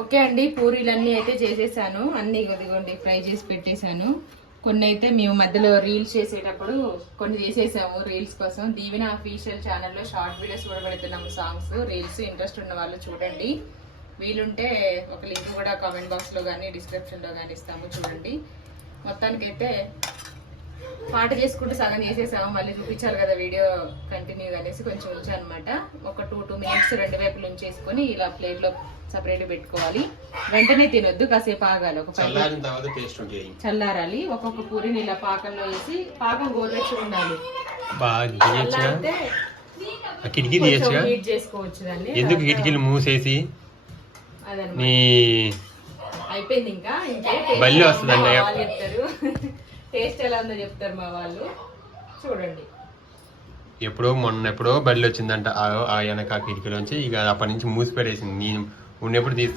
Okay అండి, పూరీలన్నీ అయితే చేసేసాను. అన్ని ఇదిగోండి ఫ్రై చేసి పెట్టేశాను. కొన్ని అయితే మేము మధ్యలో రీల్స్ చేసేటప్పుడు కొన్ని చేసేసాము రీల్స్ కోసం. దీవెన అఫీషియల్ ఛానల్లో షార్ట్ వీడియోస్ కూడా పెడుతున్నాము, సాంగ్స్ రీల్స్. ఇంట్రెస్ట్ ఉన్న వాళ్ళు చూడండి, వీలుంటే ఒక లింక్ కూడా కామెంట్ బాక్స్లో కానీ డిస్క్రిప్షన్లో కానీ ఇస్తాము, చూడండి. మొత్తానికైతే పాట చేసుకుంటూ సగం చేసేసాము, మళ్ళీ చూపించాలి కదా వీడియో కంటిన్యూగా అనేసి కొంచెం ఉంచానమాట. ఒక 2 మినిట్స్ రెండు వైపులు ఉంచేసుకొని ఇలా ప్లేట్లో సపరేట్ పెట్టుకోవాలి. వెంటనే తినొద్దు, కాసేపు ఆగాలి, ఒక చల్లారాలి. ఒక్కొక్క పూరిని ఇలా పాకంలో వేసి, పాకం గోరువెచ్చగా ఉండాలి. హీట్ చేసుకోవచ్చు దాన్ని. ఎందుకు కిటికీలు మూసేసి అయిపోయింది. ఇంకా బల్లి వస్తుందండి చెప్తారు, టేస్ట్ ఎలా ఉందో చెప్తారు మా వాళ్ళు, చూడండి. మొన్నెప్పుడో బల్లి వచ్చిందంట ఆ వెనక కిటికీలోంచి. ఇక అప్పటి నుంచి మూసి పెట్టేసింది. నేను ఉన్నప్పుడు తీస్తాను.